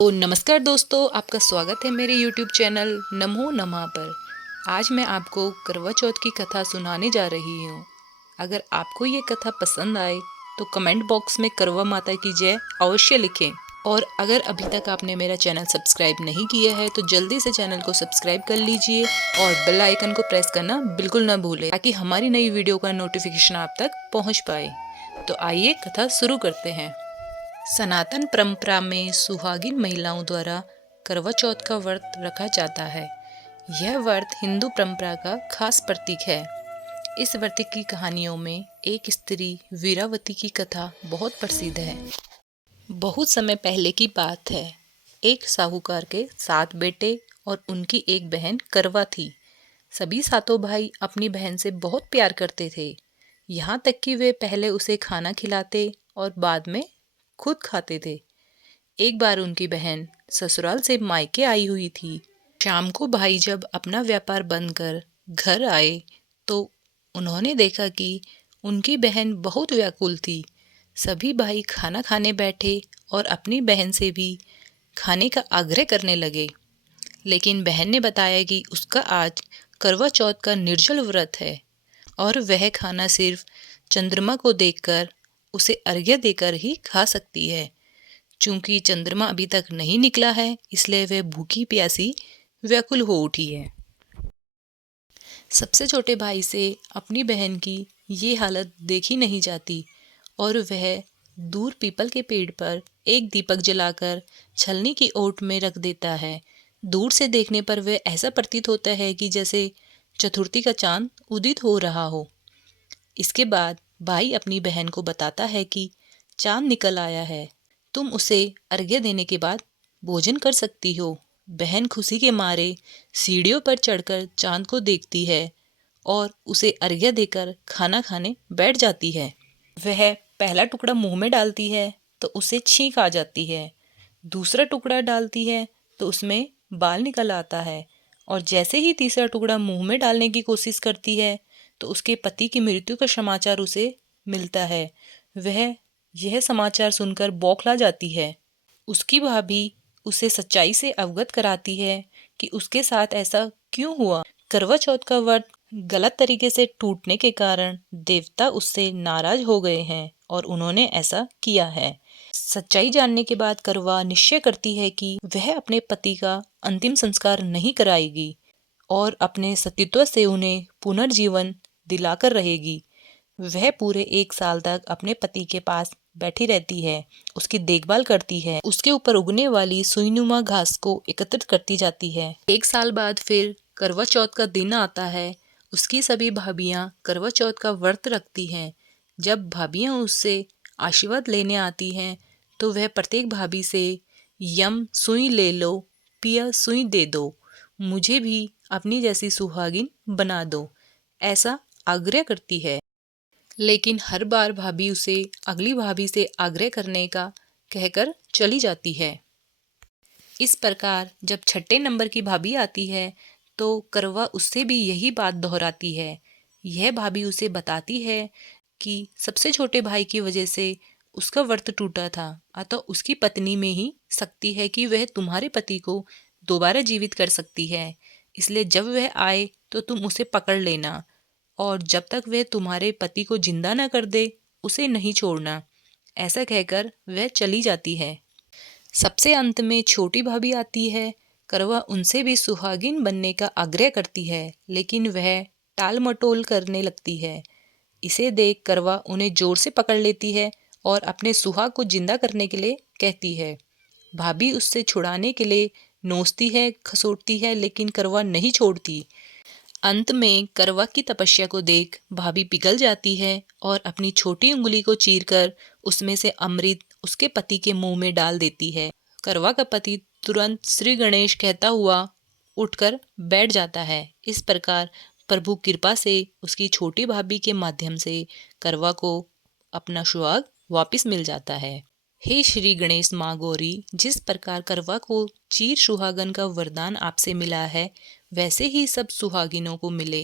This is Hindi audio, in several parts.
तो नमस्कार दोस्तों, आपका स्वागत है मेरे YouTube चैनल नमो नमः पर। आज मैं आपको करवा चौथ की कथा सुनाने जा रही हूँ। अगर आपको ये कथा पसंद आए तो कमेंट बॉक्स में करवा माता की जय अवश्य लिखें। और अगर अभी तक आपने मेरा चैनल सब्सक्राइब नहीं किया है तो जल्दी से चैनल को सब्सक्राइब कर लीजिए और बेल आइकन को प्रेस करना बिल्कुल ना भूलें, ताकि हमारी नई वीडियो का नोटिफिकेशन आप तक पहुँच पाए। तो आइए कथा शुरू करते हैं। सनातन परंपरा में सुहागिन महिलाओं द्वारा करवा चौथ का व्रत रखा जाता है। यह व्रत हिंदू परंपरा का खास प्रतीक है। इस व्रत की कहानियों में एक स्त्री वीरावती की कथा बहुत प्रसिद्ध है। बहुत समय पहले की बात है। एक साहूकार के 7 बेटे और उनकी एक बहन करवा थी। सभी सातों भाई अपनी बहन से बहुत प्यार करते थे, यहाँ तक कि वे पहले उसे खाना खिलाते और बाद में खुद खाते थे। एक बार उनकी बहन ससुराल से मायके आई हुई थी। शाम को भाई जब अपना व्यापार बंद कर घर आए तो उन्होंने देखा कि उनकी बहन बहुत व्याकुल थी। सभी भाई खाना खाने बैठे और अपनी बहन से भी खाने का आग्रह करने लगे, लेकिन बहन ने बताया कि उसका आज करवा चौथ का निर्जल व्रत है और वह खाना सिर्फ चंद्रमा को देखकर उसे अर्घ्य देकर ही खा सकती है। चूंकि चंद्रमा अभी तक नहीं निकला है, इसलिए वह भूखी प्यासी व्याकुल हो उठी है। सबसे छोटे भाई से अपनी बहन की ये हालत देखी नहीं जाती और वह दूर पीपल के पेड़ पर एक दीपक जलाकर छलनी की ओट में रख देता है। दूर से देखने पर वह ऐसा प्रतीत होता है कि जैसे चतुर्थी का चांद उदित हो रहा हो। इसके बाद भाई अपनी बहन को बताता है कि चांद निकल आया है, तुम उसे अर्घ्य देने के बाद भोजन कर सकती हो। बहन खुशी के मारे सीढ़ियों पर चढ़कर चांद को देखती है और उसे अर्घ्य देकर खाना खाने बैठ जाती है। वह पहला टुकड़ा मुंह में डालती है तो उसे छींक आ जाती है। दूसरा टुकड़ा डालती है तो उसमें बाल निकल आता है और जैसे ही तीसरा टुकड़ा मुंह में डालने की कोशिश करती है तो उसके पति की मृत्यु का समाचार उसे मिलता है। वह यह समाचार सुनकर बौखला जाती है। उसकी भाभी उसे सच्चाई से अवगत कराती है कि उसके साथ ऐसा क्यों हुआ। करवा चौथ का व्रत गलत तरीके से टूटने के कारण देवता उससे नाराज हो गए हैं और उन्होंने ऐसा किया है। सच्चाई जानने के बाद करवा निश्चय करती है कि वह अपने पति का अंतिम संस्कार नहीं कराएगी और अपने सतीत्व से उन्हें पुनर्जीवन दिलाकर रहेगी। वह पूरे 1 साल तक अपने पति के पास बैठी रहती है, उसकी देखभाल करती है, उसके ऊपर उगने वाली सुईनुमा घास को एकत्रित करती जाती है। 1 साल बाद फिर करवा चौथ का दिन आता है। उसकी सभी भाभियां करवा चौथ का व्रत रखती हैं। जब भाभियां उससे आशीर्वाद लेने आती हैं तो वह प्रत्येक भाभी से यम सुई ले लो, पिया सुई दे दो, मुझे भी अपनी जैसी सुहागिन बना दो, ऐसा आग्रह करती है। लेकिन हर बार भाभी उसे अगली भाभी से आग्रह करने का कहकर चली जाती है। इस प्रकार जब छठे नंबर की भाभी आती है तो करवा उससे भी यही बात दोहराती है। यह भाभी उसे बताती है कि सबसे छोटे भाई की वजह से उसका व्रत टूटा था, अतः उसकी पत्नी में ही शक्ति है कि वह तुम्हारे पति को दोबारा जीवित कर सकती है। इसलिए जब वह आए तो तुम उसे पकड़ लेना और जब तक वह तुम्हारे पति को जिंदा न कर दे उसे नहीं छोड़ना। ऐसा कहकर वह चली जाती है। सबसे अंत में छोटी भाभी आती है। करवा उनसे भी सुहागिन बनने का आग्रह करती है, लेकिन वह टाल मटोल करने लगती है। इसे देख करवा उन्हें जोर से पकड़ लेती है और अपने सुहाग को जिंदा करने के लिए कहती है। भाभी उससे छुड़ाने के लिए नोचती है, खसोटती है, लेकिन करवा नहीं छोड़ती। अंत में करवा की तपस्या को देख भाभी पिघल जाती है और अपनी छोटी उंगली को चीरकर उसमें से अमृत उसके पति के मुंह में डाल देती है। करवा का पति तुरंत श्री गणेश कहता हुआ उठकर बैठ जाता है। इस प्रकार प्रभु कृपा से उसकी छोटी भाभी के माध्यम से करवा को अपना सुहाग वापिस मिल जाता है। हे श्री गणेश माँ गौरी, जिस प्रकार करवा को चीर सुहागन का वरदान आपसे मिला है, वैसे ही सब सुहागिनों को मिले।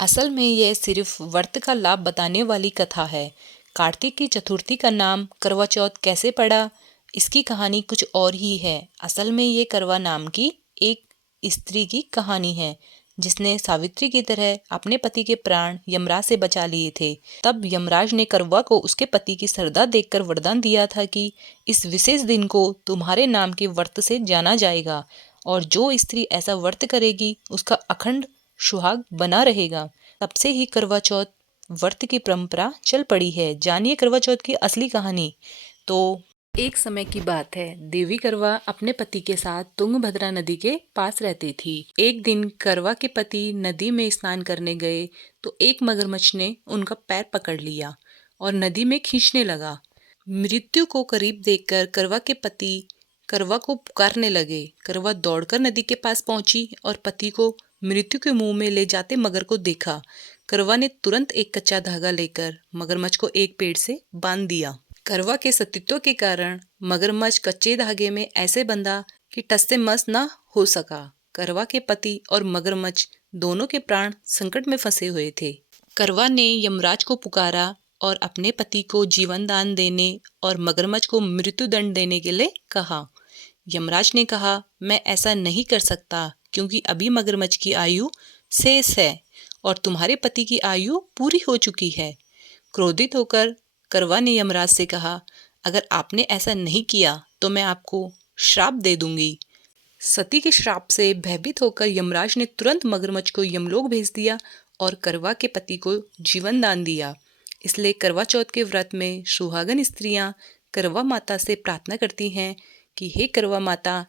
असल में यह सिर्फ व्रत का लाभ बताने वाली कथा है। कार्तिक की चतुर्थी का नाम करवा चौथ कैसे पड़ा, इसकी कहानी कुछ और ही है। असल में ये करवा नाम की एक स्त्री की कहानी है जिसने सावित्री की तरह अपने पति के प्राण यमराज से बचा लिए थे। तब यमराज ने करवा को उसके पति की श्रद्धा देखकर वरदान दिया था कि इस विशेष दिन को तुम्हारे नाम के व्रत से जाना जाएगा और जो स्त्री ऐसा व्रत करेगी उसका अखंड सुहाग बना रहेगा। तब से ही करवा चौथ व्रत की परंपरा चल पड़ी है। जानिए करवा चौथ की असली कहानी। तो एक समय की बात है, देवी करवा अपने पति के साथ तुंगभद्रा नदी के पास रहती थी। एक दिन करवा के पति नदी में स्नान करने गए तो एक मगरमच्छ ने उनका पैर पकड़ लिया और नदी में खींचने लगा। मृत्यु को करीब देखकर करवा के पति करवा को पुकारने लगे। करवा दौड़कर नदी के पास पहुंची और पति को मृत्यु के मुंह में ले जाते मगर को देखा। करवा ने तुरंत एक कच्चा धागा लेकर मगरमच्छ को एक पेड़ से बांध दिया। करवा के सतीत्व के कारण मगरमच्छ कच्चे धागे में ऐसे बंधा कि टस से मस न हो सका। करवा के पति और मगरमच्छ दोनों के प्राण संकट में फंसे हुए थे। करवा ने यमराज को पुकारा और अपने पति को जीवन दान देने और मगरमच्छ को मृत्यु दंड देने के लिए कहा। यमराज ने कहा, मैं ऐसा नहीं कर सकता क्योंकि अभी मगरमच्छ की आयु शेष है और तुम्हारे पति की आयु पूरी हो चुकी है। क्रोधित होकर करवा ने यमराज से कहा, अगर आपने ऐसा नहीं किया तो मैं आपको श्राप दे दूंगी। सती के श्राप से भयभीत होकर यमराज ने तुरंत मगरमच्छ को यमलोक भेज दिया और करवा के पति को जीवन दान दिया। इसलिए करवा चौथ के व्रत में सुहागन स्त्रियां करवा माता से प्रार्थना करती हैं कि हे करवा माता,